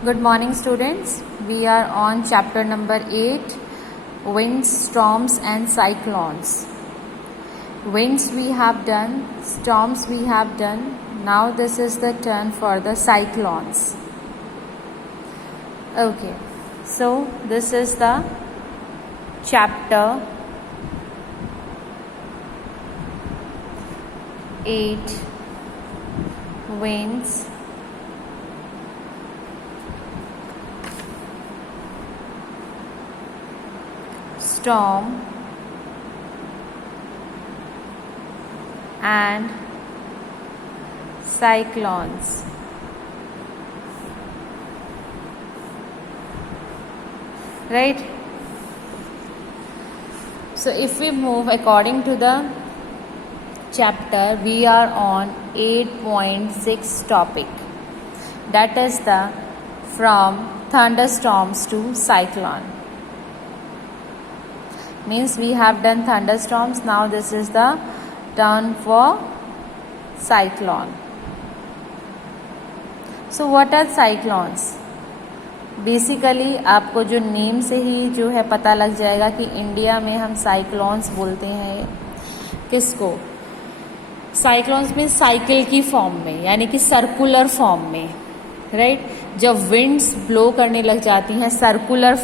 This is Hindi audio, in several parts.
Good morning, students. We are on chapter number 8, winds, storms and cyclones. Winds we have done, storms we have done. Now this is the turn for the cyclones. Okay, so this is the chapter 8, winds, storm and cyclones. Right? So if we move according to the chapter, we are on 8.6 topic, that is the from thunderstorms to cyclone. Means we have done thunderstorms, now this is the turn for cyclone. So what are cyclones? Basically आपको जो नेम से ही जो है पता लग जाएगा कि इंडिया में हम साइक्लोन्स बोलते हैं किसको? साइक्लोन्स में साइकिल की फॉर्म में, यानी कि सर्कुलर फॉर्म में, राइट? जब विंड्स ब्लो करने लग जाती हैं सर्कुलर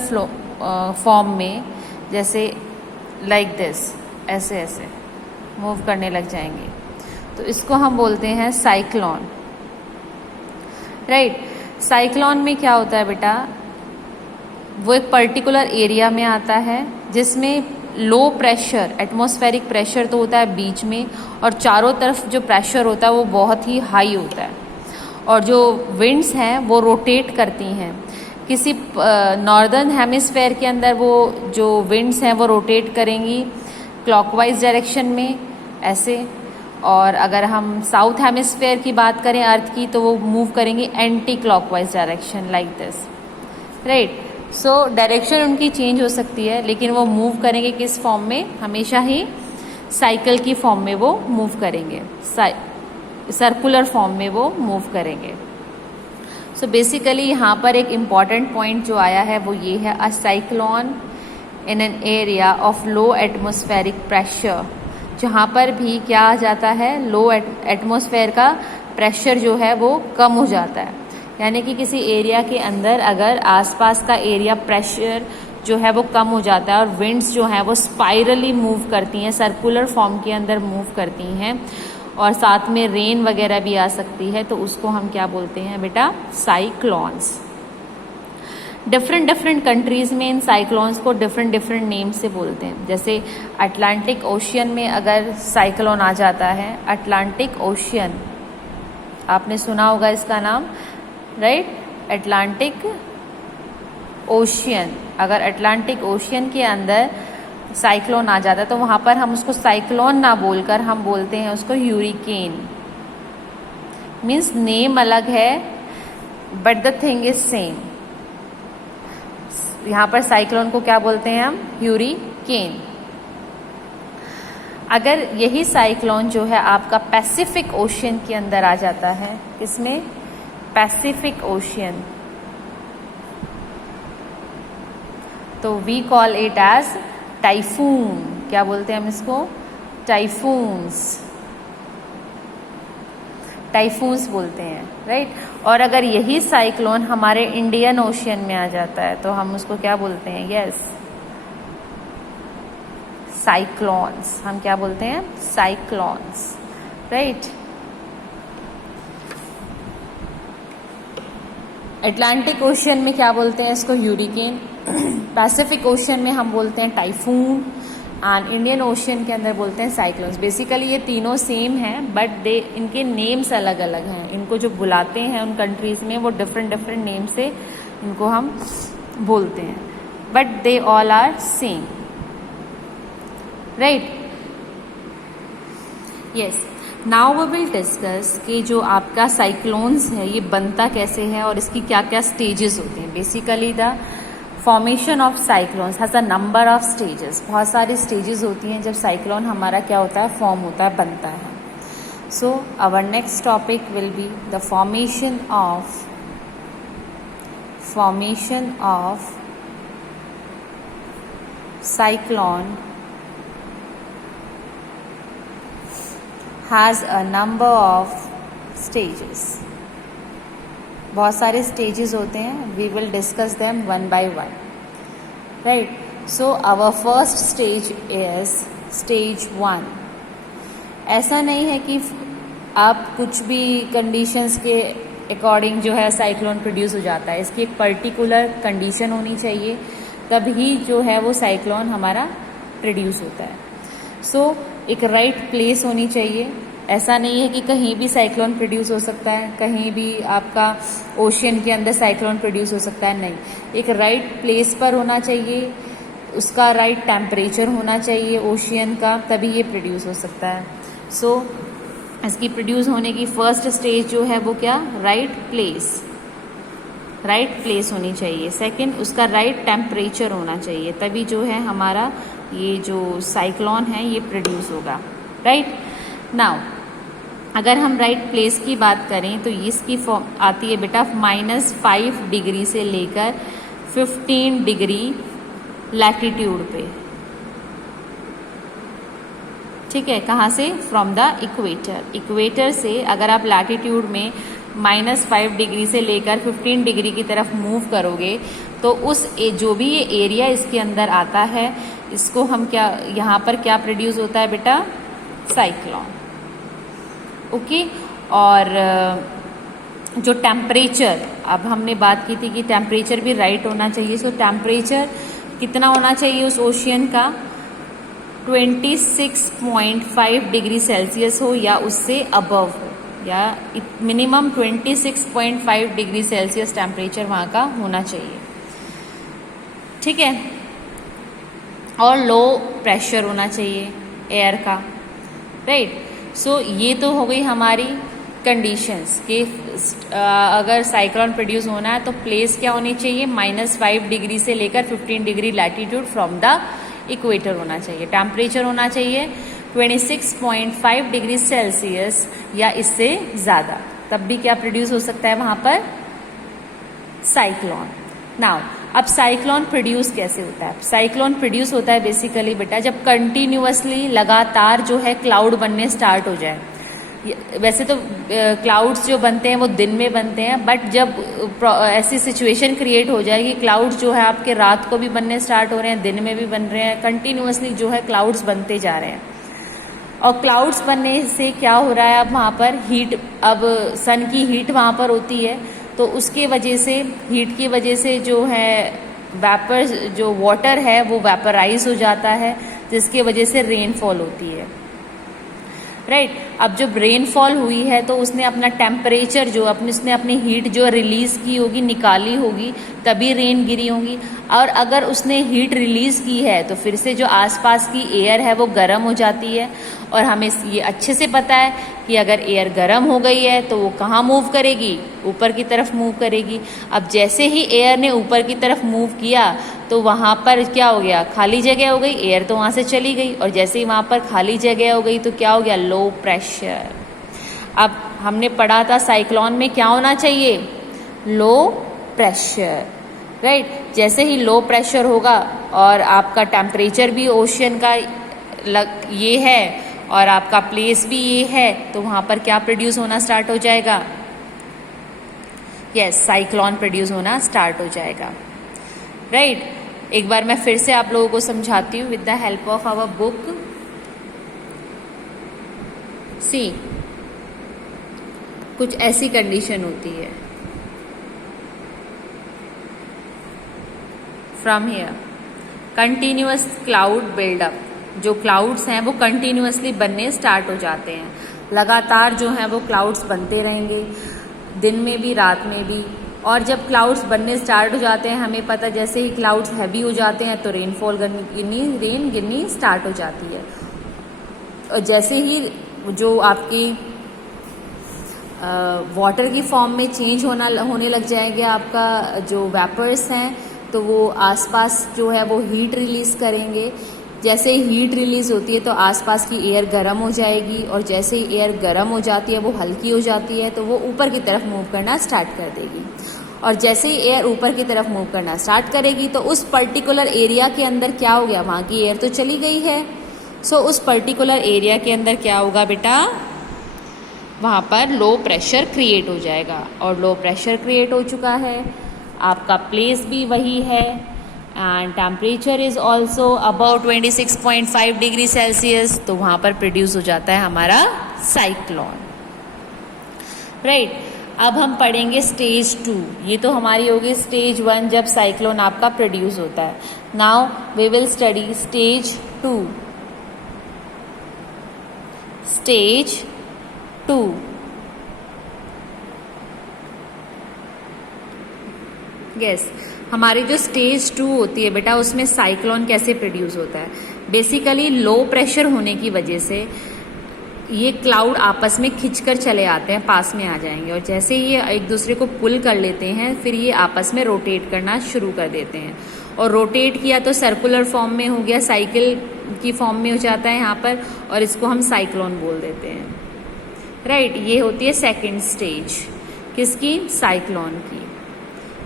फॉर्म में, जैसे लाइक दिस, ऐसे ऐसे मूव करने लग जाएंगे, तो इसको हम बोलते हैं साइक्लोन, राइट? साइक्लोन में क्या होता है बेटा, वो एक पर्टिकुलर एरिया में आता है जिसमें लो प्रेशर, एटमॉस्फेरिक प्रेशर तो होता है बीच में, और चारों तरफ जो प्रेशर होता है वो बहुत ही हाई होता है, और जो विंड्स हैं वो रोटेट करती हैं। किसी नॉर्दर्न हेमिस्फेयर के अंदर वो जो विंड्स हैं वो रोटेट करेंगी क्लॉकवाइज डायरेक्शन में ऐसे, और अगर हम साउथ हेमिस्फेयर की बात करें अर्थ की, तो वो मूव करेंगी anti clockwise direction like this, right? So direction उनकी चेंज हो सकती है, लेकिन वो मूव करेंगे किस फॉर्म में? हमेशा ही साइकिल की फॉर्म में वो मूव करेंगे, सर्कुलर फॉर्म में वो मूव करेंगे। सो बेसिकली यहाँ पर एक इम्पॉर्टेंट पॉइंट जो आया है वो ये है, a cyclone in an area of low atmospheric pressure. जहाँ पर भी क्या आ जाता है, लो एटमॉस्फेयर का प्रेशर जो है वो कम हो जाता है, यानी कि किसी एरिया के अंदर अगर आसपास का एरिया प्रेशर जो है वो कम हो जाता है और विंड्स जो हैं वो स्पाइरली मूव करती हैं, सर्कुलर फॉर्म के अंदर मूव करती हैं, और साथ में रेन वगैरह भी आ सकती है, तो उसको हम क्या बोलते हैं बेटा? साइक्लोन्स। डिफरेंट कंट्रीज़ में इन साइक्लोन्स को डिफरेंट नेम से बोलते हैं। जैसे अटलांटिक ओशियन में अगर साइक्लोन आ जाता है, अटलांटिक ओशियन आपने सुना होगा इसका नाम, राइट? अटलांटिक ओशियन, अगर अटलांटिक ओशियन के अंदर साइक्लोन आ जाता है तो वहाँ पर हम उसको साइक्लोन ना बोलकर हम बोलते हैं उसको ह्यूरिकेन। मीन्स नेम अलग है but the thing is same. यहाँ पर साइक्लोन को क्या बोलते हैं हम? ह्यूरिकेन। अगर यही साइक्लोन जो है आपका पैसिफिक ओशियन के अंदर आ जाता है, किसमें? पैसिफिक ओशियन, तो we call it as typhoon. क्या बोलते हैं हम इसको? टाइफून्स बोलते हैं, राइट? और अगर यही साइक्लोन हमारे इंडियन ओशियन में आ जाता है तो हम उसको क्या बोलते हैं? Yes, cyclones. हम क्या बोलते हैं? Cyclones, right? अटलांटिक ओशियन में क्या बोलते हैं इसको? ह्यूरिकेन। पैसिफिक ओशियन में हम बोलते हैं टाइफून, एंड इंडियन ओशियन के अंदर बोलते हैं साइक्लोन्स। बेसिकली ये तीनों सेम हैं बट इनके नेम्स अलग अलग हैं। इनको जो बुलाते हैं उन कंट्रीज़ में वो डिफरेंट नेम से इनको हम बोलते हैं, but they all are same, right? Yes, now we will discuss कि जो आपका साइक्लोन्स है ये बनता कैसे है और इसकी क्या क्या स्टेजेस होते हैं। Basically the formation of cyclones has a number of stages. बहुत सारी स्टेजेस होती हैं जब साइक्लोन हमारा क्या होता है? फॉर्म होता है, बनता है। So our next topic will be the formation of formation of cyclone has a number of stages. बहुत सारे stages होते हैं. We will discuss them one by one. Right? So our first stage is stage 1. ऐसा नहीं है कि आप कुछ भी कंडीशंस के अकॉर्डिंग जो है साइक्लोन प्रोड्यूस हो जाता है. इसकी एक पर्टिकुलर कंडीशन होनी चाहिए, तभी जो है वो साइक्लोन हमारा प्रोड्यूस होता है. सो एक राइट प्लेस होनी चाहिए. ऐसा नहीं है कि कहीं भी साइक्लोन प्रोड्यूस हो सकता है, कहीं भी आपका ओशियन के अंदर साइक्लोन प्रोड्यूस हो सकता है. नहीं, एक राइट प्लेस पर होना चाहिए, उसका राइट टेम्परेचर होना चाहिए ओशियन का, तभी ये प्रोड्यूस हो सकता है. सो इसकी प्रोड्यूस होने की फर्स्ट स्टेज जो है वो क्या, राइट प्लेस होनी चाहिए. सेकंड, उसका राइट टेम्परेचर होना चाहिए, तभी जो है हमारा ये जो साइक्लोन है ये प्रोड्यूस होगा. राइट नाउ अगर हम राइट प्लेस की बात करें तो इसकी फॉर्म आती है बेटा -5 डिग्री से लेकर 15 डिग्री लैटिट्यूड पे. ठीक है, कहाँ से, फ्रॉम द इक्वेटर से अगर आप लैटिट्यूड में -5 डिग्री से लेकर 15 डिग्री की तरफ मूव करोगे तो उस जो भी ये एरिया इसके अंदर आता है, इसको हम क्या, यहाँ पर क्या प्रोड्यूस होता है बेटा, साइक्लोन. ओके. और जो टेम्परेचर, अब हमने बात की थी कि टेम्परेचर भी राइट होना चाहिए. सो टेम्परेचर कितना होना चाहिए उस ओशियन का, 26.5 डिग्री सेल्सियस हो या उससे अबव हो, या मिनिमम 26.5 डिग्री सेल्सियस टेम्परेचर वहाँ का होना चाहिए. ठीक है. और लो प्रेशर होना चाहिए एयर का. राइट. सो ये तो हो गई हमारी कंडीशंस कि अगर साइक्लोन प्रोड्यूस होना है तो प्लेस क्या होनी चाहिए, -5 डिग्री से लेकर 15 degree latitude from the equator होना चाहिए. टेम्परेचर होना चाहिए 26.5 डिग्री सेल्सियस या इससे ज़्यादा, तब भी क्या प्रोड्यूस हो सकता है वहाँ पर, साइक्लोन. नाउ अब साइक्लोन प्रोड्यूस कैसे होता है. साइक्लोन प्रोड्यूस होता है बेसिकली बेटा जब कंटिन्यूअसली लगातार जो है क्लाउड बनने स्टार्ट हो जाए. वैसे तो क्लाउड्स जो बनते हैं वो दिन में बनते हैं, बट जब ऐसी सिचुएशन क्रिएट हो जाए कि क्लाउड्स जो है आपके रात को भी बनने स्टार्ट हो रहे हैं, दिन में भी बन रहे हैं, कंटिन्यूअसली जो है क्लाउड्स बनते जा रहे हैं. और क्लाउड्स बनने से क्या हो रहा है, अब वहाँ पर हीट, अब सन की हीट वहाँ पर होती है, तो उसके वजह से, हीट की वजह से जो है वेपर, जो वाटर है वो वेपराइज हो जाता है, जिसकी वजह से रेनफॉल होती है. राइट. अब जब रेनफॉल हुई है तो उसने अपना टेम्परेचर जो उसने अपनी हीट जो रिलीज की होगी, निकाली होगी, तभी रेन गिरी होगी. और अगर उसने हीट रिलीज की है तो फिर से जो आसपास की एयर है वो गर्म हो जाती है. और हमें ये अच्छे से पता है कि अगर एयर गर्म हो गई है तो वो कहाँ मूव करेगी, ऊपर की तरफ मूव करेगी. अब जैसे ही एयर ने ऊपर की तरफ मूव किया तो वहाँ पर क्या हो गया, खाली जगह हो गई, एयर तो वहाँ से चली गई. और जैसे ही वहाँ पर खाली जगह हो गई तो क्या हो गया, लो प्रेशर. अब हमने पढ़ा था साइक्लोन में क्या होना चाहिए, लो प्रेशर. राइट. जैसे ही लो प्रेशर होगा और आपका टेम्परेचर भी ओशियन का ये है और आपका प्लेस भी ये है, तो वहाँ पर क्या प्रोड्यूस होना स्टार्ट हो जाएगा, यस, साइक्लोन प्रोड्यूस होना स्टार्ट हो जाएगा. राइट. एक बार मैं फिर से आप लोगों को समझाती हूँ with the help of our book. See, कुछ ऐसी कंडीशन होती है. From here continuous cloud buildup, जो क्लाउड्स हैं वो कंटिन्यूअसली बनने स्टार्ट हो जाते हैं. लगातार जो हैं वो क्लाउड्स बनते रहेंगे, दिन में भी रात में भी. और जब क्लाउड्स बनने स्टार्ट हो जाते हैं, हमें पता, जैसे ही क्लाउड्स हैवी हो जाते हैं तो रेन गिरनी स्टार्ट हो जाती है. और जैसे ही जो आपकी वाटर की फॉर्म में चेंज होने लग जाएंगे आपका जो वेपर्स हैं, तो वो आसपास जो है वो हीट रिलीज करेंगे. जैसे ही हीट रिलीज होती है तो आसपास की एयर गर्म हो जाएगी, और जैसे ही एयर गर्म हो जाती है वो हल्की हो जाती है तो वो ऊपर की तरफ मूव करना स्टार्ट कर देगी. और जैसे ही एयर ऊपर की तरफ मूव करना स्टार्ट करेगी तो उस पर्टिकुलर एरिया के अंदर क्या हो गया, वहाँ की एयर तो चली गई है। सो उस पर्टिकुलर एरिया के अंदर क्या होगा बेटा, वहाँ पर लो प्रेशर क्रिएट हो जाएगा, और लो प्रेशर क्रिएट हो चुका है। आपका प्लेस भी वही है and temperature is also about 26.5 degree Celsius, तो वहाँ पर प्रोड्यूस हो जाता है हमारा साइक्लोन, राइट। अब हम पढ़ेंगे स्टेज 2। ये तो हमारी होगी स्टेज 1 जब साइक्लोन आपका प्रोड्यूस होता है। Now we will study stage 2। Stage 2 yes, हमारी जो स्टेज 2 होती है बेटा, उसमें साइक्लोन कैसे प्रोड्यूस होता है। बेसिकली लो प्रेशर होने की वजह से ये क्लाउड आपस में खिंचकर चले आते हैं, पास में आ जाएंगे, और जैसे ही ये एक दूसरे को पुल कर लेते हैं फिर ये आपस में रोटेट करना शुरू कर देते हैं, और रोटेट किया तो सर्कुलर फॉर्म में हो गया, साइकिल की फॉर्म में हो जाता है यहाँ पर, और इसको हम साइक्लोन बोल देते हैं, राइट। ये होती है सेकेंड स्टेज, किसकी, साइक्लोन की,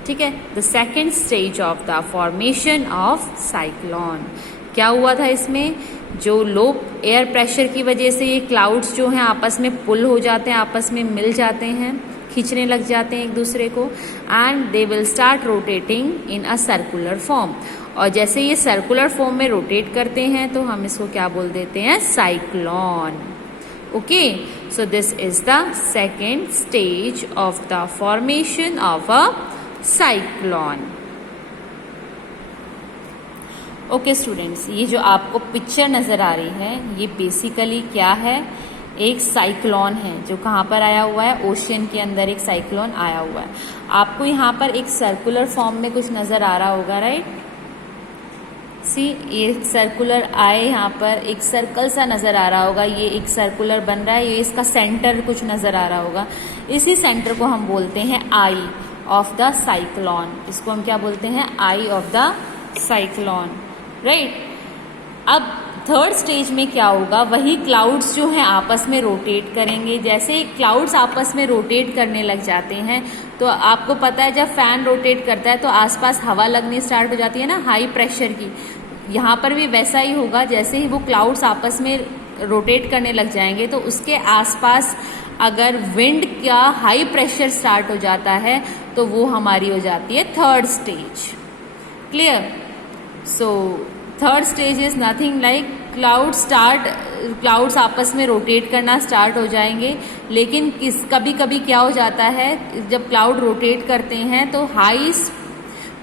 ठीक है। The second stage of the formation of cyclone, क्या हुआ था इसमें, जो लो एयर प्रेशर की वजह से ये क्लाउड्स जो हैं आपस में पुल हो जाते हैं, आपस में मिल जाते हैं, खींचने लग जाते हैं एक दूसरे को, and they will start rotating in a circular form, और जैसे ये सर्कुलर फॉर्म में रोटेट करते हैं तो हम इसको क्या बोल देते हैं, cyclone, okay. So this is the second stage of the formation of a cyclone. Okay students, ये जो आपको पिक्चर नज़र आ रही है ये बेसिकली क्या है, एक साइक्लोन है जो कहाँ पर आया हुआ है, ओशियन के अंदर एक साइक्लोन आया हुआ है। आपको यहाँ पर एक सर्कुलर फॉर्म में कुछ नज़र आ रहा होगा, राइट। सी, ये सर्कुलर आए, यहाँ पर एक सर्कल सा नज़र आ रहा होगा, ये एक सर्कुलर बन रहा है, ये इसका सेंटर कुछ नज़र आ रहा होगा। इसी सेंटर को हम बोलते हैं आई ऑफ द साइक्लोन, इसको हम क्या बोलते हैं, आई ऑफ द साइक्लोन, राइट। अब थर्ड स्टेज में क्या होगा, वही क्लाउड्स जो हैं आपस में रोटेट करेंगे। जैसे क्लाउड्स आपस में रोटेट करने लग जाते हैं तो आपको पता है जब फैन रोटेट करता है तो आसपास हवा लगनी स्टार्ट हो जाती है ना, हाई प्रेशर की। यहाँ पर भी वैसा ही होगा, जैसे ही वो क्लाउड्स आपस में रोटेट करने लग जाएंगे तो उसके आसपास अगर विंड का हाई प्रेशर स्टार्ट हो जाता है तो वो हमारी हो जाती है third stage, clear. So third stage is nothing like clouds आपस में रोटेट करना स्टार्ट हो जाएंगे, लेकिन कभी कभी क्या हो जाता है, जब क्लाउड रोटेट करते हैं तो हाई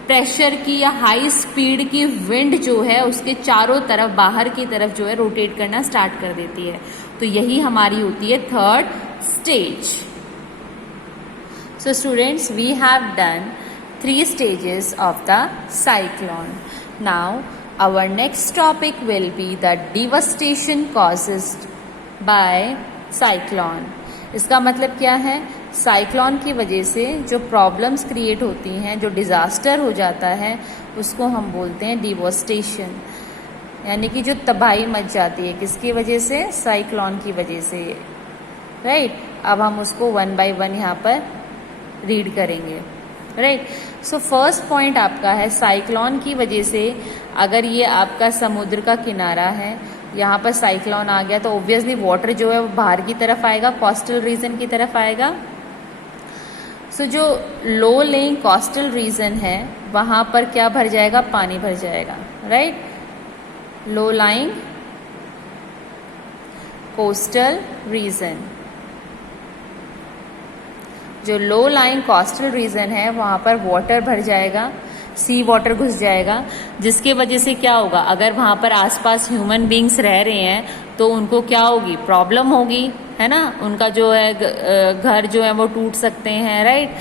प्रेशर की या हाई स्पीड की विंड जो है उसके चारों तरफ, बाहर की तरफ जो है रोटेट करना स्टार्ट कर देती है, तो यही हमारी होती है third stage. So students, we have done 3 stages of the cyclone. Now our next topic will be the devastation caused by cyclone. इसका मतलब क्या है, साइक्लोन की वजह से जो प्रॉब्लम्स क्रिएट होती हैं, जो डिज़ास्टर हो जाता है, उसको हम बोलते हैं डिवोस्टेशन, यानी कि जो तबाही मच जाती है, किसकी वजह से, साइक्लोन की वजह से, राइट। अब हम उसको 1 by 1 यहाँ पर रीड करेंगे, राइट। सो फर्स्ट पॉइंट आपका है, साइक्लोन की वजह से अगर ये आपका समुद्र का किनारा है, यहाँ पर साइक्लोन आ गया तो ऑब्वियसली वाटर जो है वो बाहर की तरफ आएगा, कोस्टल रीजन की तरफ आएगा। सो जो लो लेइंग कोस्टल रीजन है वहाँ पर क्या भर जाएगा, पानी भर जाएगा, right. Low lying coastal region, जो लो लाइंग कोस्टल रीजन है वहाँ पर वाटर भर जाएगा, सी वाटर घुस जाएगा, जिसके वजह से क्या होगा, अगर वहाँ पर आसपास ह्यूमन बींग्स रह रहे हैं तो उनको क्या होगी, प्रॉब्लम होगी, है ना। उनका जो है घर जो है वो टूट सकते हैं, राइट।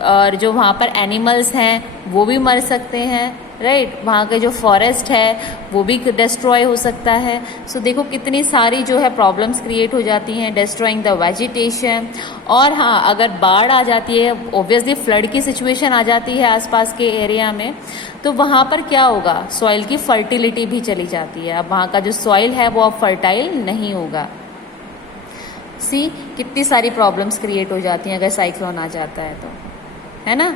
और जो वहाँ पर एनिमल्स हैं वो भी मर सकते हैं, राइट। वहाँ के जो फॉरेस्ट है वो भी डिस्ट्रॉय हो सकता है। सो देखो कितनी सारी जो है प्रॉब्लम्स क्रिएट हो जाती हैं, डिस्ट्रॉइंग द वेजिटेशन। और हाँ, अगर बाढ़ आ जाती है, ऑब्वियसली फ्लड की सिचुएशन आ जाती है आसपास के एरिया में, तो वहाँ पर क्या होगा, सॉइल की फर्टिलिटी भी चली जाती है। अब वहाँ का जो सॉइल है वो अब फर्टाइल नहीं होगा। सी, कितनी सारी प्रॉब्लम्स क्रिएट हो जाती हैं अगर साइक्लोन आ जाता है तो, है ना।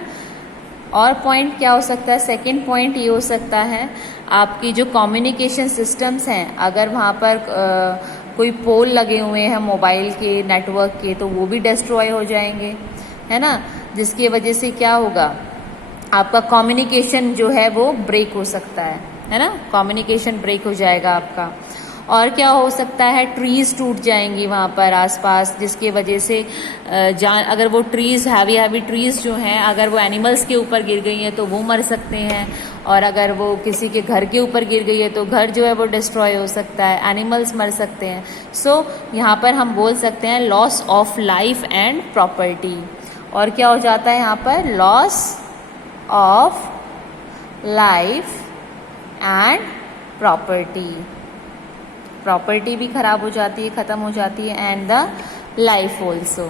और पॉइंट क्या हो सकता है, सेकंड पॉइंट ये हो सकता है आपकी जो कम्युनिकेशन सिस्टम्स हैं, अगर वहाँ पर कोई पोल लगे हुए हैं मोबाइल के नेटवर्क के, तो वो भी डिस्ट्रॉय हो जाएंगे, है ना, जिसकी वजह से क्या होगा, आपका कम्युनिकेशन जो है वो ब्रेक हो सकता है ना, कम्युनिकेशन ब्रेक हो जाएगा आपका। और क्या हो सकता है, ट्रीज टूट जाएंगी वहाँ पर आसपास, जिसकी वजह से अगर वो ट्रीज हैवी ट्रीज जो हैं, अगर वो एनिमल्स के ऊपर गिर गई हैं तो वो मर सकते हैं, और अगर वो किसी के घर के ऊपर गिर गई है तो घर जो है वो डिस्ट्रॉय हो सकता है, एनिमल्स मर सकते हैं। सो यहाँ पर हम बोल सकते हैं loss of life and property. और क्या हो जाता है यहाँ पर, loss of life and property भी खराब हो जाती है, खत्म हो जाती है, and the life also,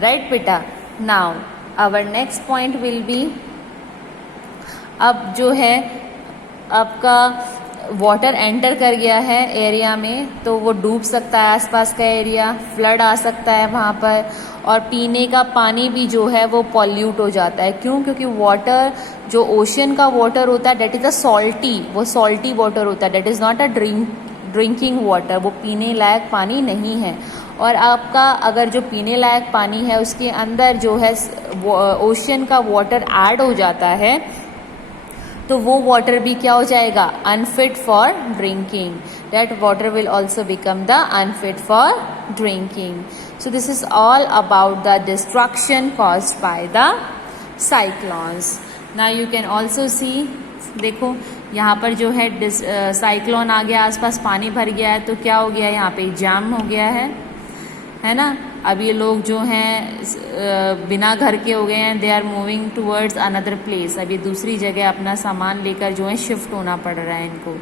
right बेटा। Now our next point will be, अब जो है आपका वाटर एंटर कर गया है एरिया में, तो वो डूब सकता है आसपास का एरिया, फ्लड आ सकता है वहाँ पर, और पीने का पानी भी जो है वो पॉल्यूट हो जाता है। क्यों? क्योंकि वाटर जो ओशन का वाटर होता है डेट इज़ अ सॉल्टी, वो सॉल्टी वाटर होता है, that is not a drinking water, वो पीने लायक पानी नहीं है। और आपका अगर जो पीने लायक पानी है उसके अंदर जो है ओशन का वाटर ऐड हो जाता है, तो वो वाटर भी क्या हो जाएगा, unfit for drinking, that water will also become the unfit for drinking. So this is all about the destruction caused by the cyclones. Now you can also see, देखो यहाँ पर जो है साइक्लोन आ गया, आसपास पानी भर गया है, तो क्या हो गया, यहाँ पे जाम हो गया है ना। अब ये लोग जो हैं बिना घर के हो गए हैं, they are moving towards another place, अब ये दूसरी जगह अपना सामान लेकर जो है शिफ्ट होना पड़ रहा है इनको,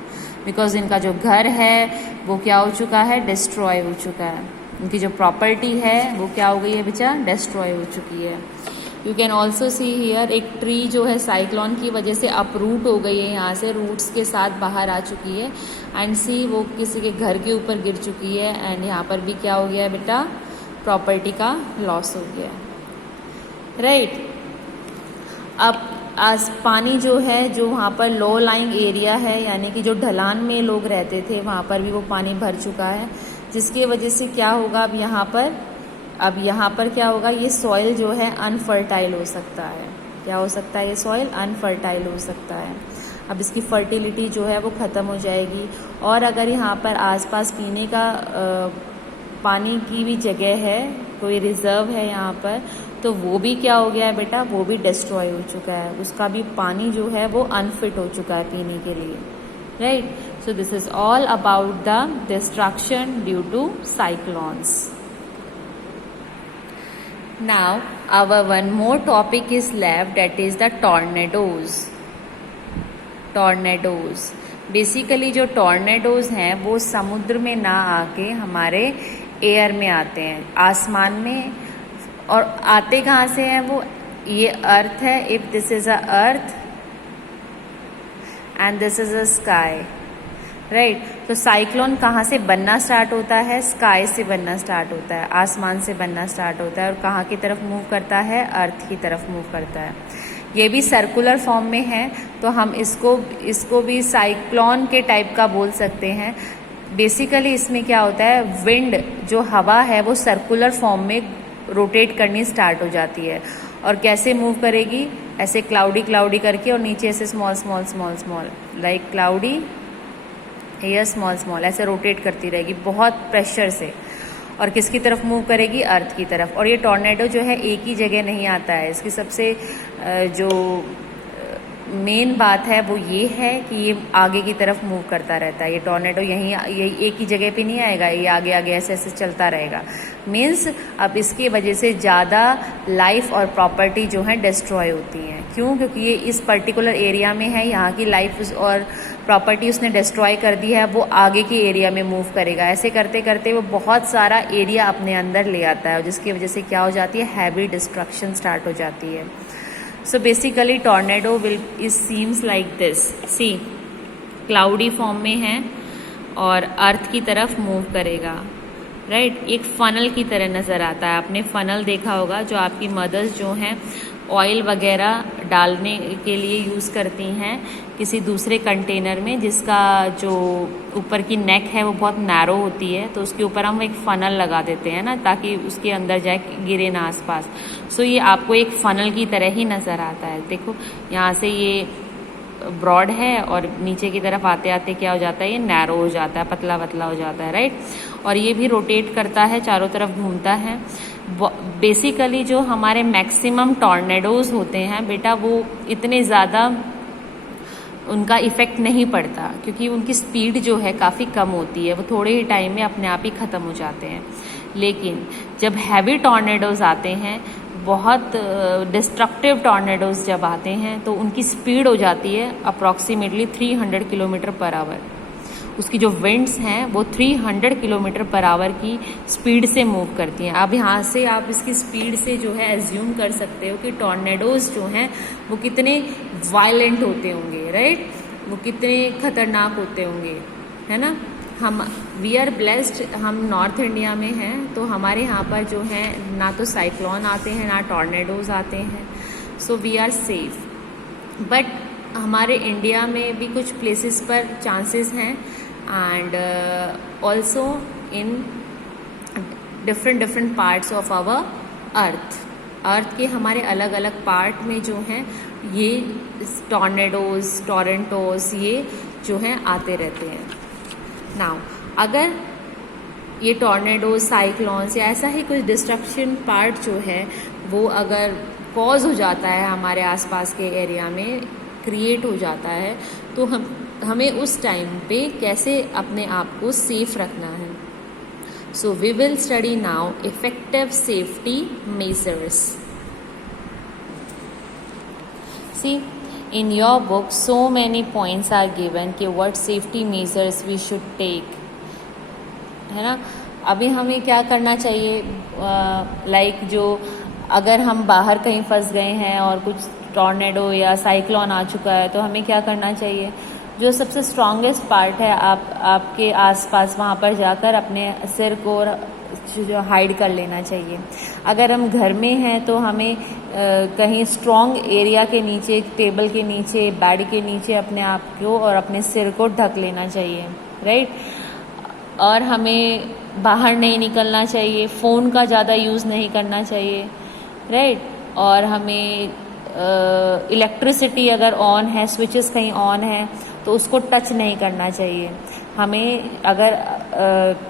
बिकॉज इनका जो घर है वो क्या हो चुका है, डिस्ट्रॉय हो चुका है, इनकी जो प्रॉपर्टी है वो क्या हो गई है बेचा, डिस्ट्रॉय हो चुकी है। You can also see here, एक ट्री जो है साइक्लोन की वजह से अपरूट हो गई है, यहाँ से रूट्स के साथ बाहर आ चुकी है, एंड सी वो किसी के घर के ऊपर गिर चुकी है, एंड यहाँ पर भी क्या हो गया है बेटा, प्रॉपर्टी का लॉस हो गया, राइट। अब आज पानी जो है, जो वहाँ पर लो लाइंग एरिया है, यानी कि जो ढलान में लोग रहते थे, वहाँ पर भी वो पानी भर चुका है, जिसकी वजह से क्या होगा, अब यहाँ पर क्या होगा, ये सॉइल जो है अनफर्टाइल हो सकता है। क्या हो सकता है, ये सॉइल अनफर्टाइल हो सकता है। अब इसकी फर्टिलिटी जो है वो ख़त्म हो जाएगी, और अगर यहाँ पर आसपास पीने का पानी की भी जगह है, कोई रिजर्व है यहाँ पर, तो वो भी क्या हो गया है बेटा, वो भी डिस्ट्रॉय हो चुका है, उसका भी पानी जो है वो अनफिट हो चुका है पीने के लिए, right. So this is all about the destruction due to cyclones. Now our one more topic is left, that is the tornadoes. Basically जो टॉर्नेडोज हैं वो समुद्र में ना आके हमारे एयर में आते हैं, आसमान में। और आते कहाँ से हैं वो, ये अर्थ है, if this is a earth and this is a sky, right. तो साइक्लोन कहाँ से बनना स्टार्ट होता है, स्काई से बनना स्टार्ट होता है, आसमान से बनना स्टार्ट होता है, और कहाँ की तरफ मूव करता है, अर्थ की तरफ मूव करता है। ये भी सर्कुलर फॉर्म में है, तो हम इसको भी साइक्लोन के टाइप का बोल सकते हैं। बेसिकली इसमें क्या होता है, विंड जो हवा है वो सर्कुलर फॉर्म में रोटेट करनी स्टार्ट हो जाती है, और कैसे मूव करेगी, ऐसे क्लाउडी करके, और नीचे से small like cloudy, air small ऐसे रोटेट करती रहेगी बहुत प्रेशर से, और किसकी तरफ मूव करेगी, अर्थ की तरफ। और ये टॉर्नेडो जो है एक ही जगह नहीं आता है, इसकी सबसे जो मेन बात है वो ये है कि ये आगे की तरफ मूव करता रहता है। ये टॉर्नेडो यही एक ही जगह पे नहीं आएगा, ये आगे ऐसे चलता रहेगा। मीन्स अब इसकी वजह से ज़्यादा लाइफ और प्रॉपर्टी जो है डिस्ट्रॉय होती हैं। क्यों? क्योंकि ये इस पर्टिकुलर एरिया में है, यहाँ की लाइफ और प्रॉपर्टी उसने डिस्ट्रॉय कर दी है, वो आगे के एरिया में मूव करेगा। ऐसे करते करते वो बहुत सारा एरिया अपने अंदर ले आता है, और जिसकी वजह से क्या हो जाती है, हैवी डिस्ट्रक्शन स्टार्ट हो जाती है। So basically tornado is seems like this. See, cloudy form में है और अर्थ की तरफ मूव करेगा, राइट, एक फनल की तरह नज़र आता है। आपने फनल देखा होगा जो आपकी मदर्स जो हैं ऑयल वगैरह डालने के लिए यूज़ करती हैं किसी दूसरे कंटेनर में, जिसका जो ऊपर की नेक है वो बहुत नैरो होती है, तो उसके ऊपर हम एक फ़नल लगा देते हैं ना, ताकि उसके अंदर जाए, गिरे ना आसपास। सो ये आपको एक फ़नल की तरह ही नज़र आता है। देखो यहाँ से ये ब्रॉड है और नीचे की तरफ आते आते क्या हो जाता है, ये नैरो हो जाता है, पतला पतला हो जाता है, राइट। और ये भी रोटेट करता है, चारों तरफ घूमता है। बेसिकली जो हमारे मैक्सिमम टॉर्नेडोज होते हैं बेटा, वो इतने ज़्यादा उनका इफ़ेक्ट नहीं पड़ता, क्योंकि उनकी स्पीड जो है काफ़ी कम होती है, वो थोड़े ही टाइम में अपने आप ही ख़त्म हो जाते हैं। लेकिन जब हैवी टॉर्नेडोज आते हैं, बहुत डिस्ट्रक्टिव टॉर्नेडोज जब आते हैं, तो उनकी स्पीड हो जाती है अप्रॉक्सीमेटली 300 किलोमीटर पर आवर। उसकी जो विंड्स हैं वो 300 किलोमीटर पर आवर की स्पीड से मूव करती हैं। अब यहाँ से आप इसकी स्पीड से जो है एज्यूम कर सकते हो कि टॉर्नेडोज जो हैं वो कितने वायलेंट होते होंगे, राइट, वो कितने खतरनाक होते होंगे, है ना। हम वी आर ब्लेस्ड, हम नॉर्थ इंडिया में हैं, तो हमारे यहाँ पर जो है ना तो साइक्लोन आते हैं ना टॉर्नेडोज आते हैं, so we are safe. But हमारे इंडिया में भी कुछ प्लेसेस पर चांसेस हैं, and also in different parts of our earth के हमारे अलग अलग पार्ट में जो हैं ये टॉर्नेडोज, टोरेंटोस, ये जो हैं आते रहते हैं। नाउ अगर ये टॉर्नेडोज, साइक्लोन्स या ऐसा ही कुछ डिस्ट्रक्शन पार्ट जो है वो अगर कॉज हो जाता है हमारे आसपास के एरिया में, क्रिएट हो जाता है, तो हमें उस टाइम पे कैसे अपने आप को सेफ रखना है। So we will study now effective safety measures. See in your book so many points are given कि what safety measures we should take, है ना। अभी हमें क्या करना चाहिए, लाइक जो अगर हम बाहर कहीं फंस गए हैं और कुछ टॉर्नेडो या साइक्लोन आ चुका है, तो हमें क्या करना चाहिए, जो सबसे स्ट्रॉन्गेस्ट पार्ट है आपके आसपास, वहाँ पर जाकर अपने सिर को जो हाइड कर लेना चाहिए। अगर हम घर में हैं तो हमें कहीं स्ट्रॉन्ग एरिया के नीचे, टेबल के नीचे, बेड के नीचे अपने आप को और अपने सिर को ढक लेना चाहिए, राइट। और हमें बाहर नहीं निकलना चाहिए, फ़ोन का ज़्यादा यूज़ नहीं करना चाहिए, राइट। और हमें इलेक्ट्रिसिटी अगर ऑन है, स्विचेस कहीं ऑन है, तो उसको टच नहीं करना चाहिए। हमें अगर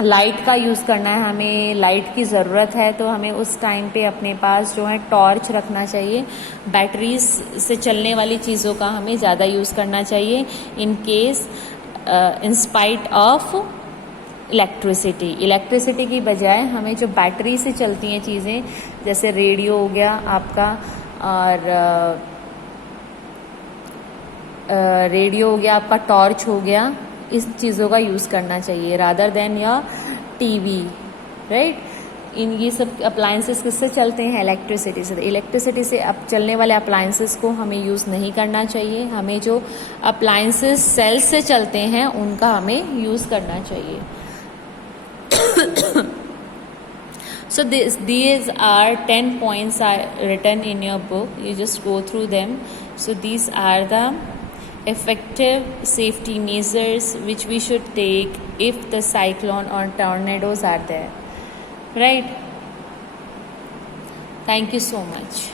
लाइट का यूज़ करना है, हमें लाइट की ज़रूरत है, तो हमें उस टाइम पे अपने पास जो है टॉर्च रखना चाहिए। बैटरीज से चलने वाली चीज़ों का हमें ज़्यादा यूज़ करना चाहिए in case in spite of electricity की बजाय हमें जो बैटरी से चलती हैं चीज़ें, जैसे रेडियो हो गया आपका, और रेडियो हो गया आपका, टॉर्च हो गया, इस चीज़ों का यूज़ करना चाहिए रादर देन या टीवी, राइट। इन ये सब अप्लायंसेस किससे चलते हैं, इलेक्ट्रिसिटी से। इलेक्ट्रिसिटी से अब चलने वाले अप्लायंसेस को हमें यूज़ नहीं करना चाहिए। हमें जो अप्लायंसेस सेल्स से चलते हैं उनका हमें यूज़ करना चाहिए। So these are 10 points are written in your book. You just go through them. So these are the effective safety measures which we should take if the cyclone or tornadoes are there. Right? Thank you so much.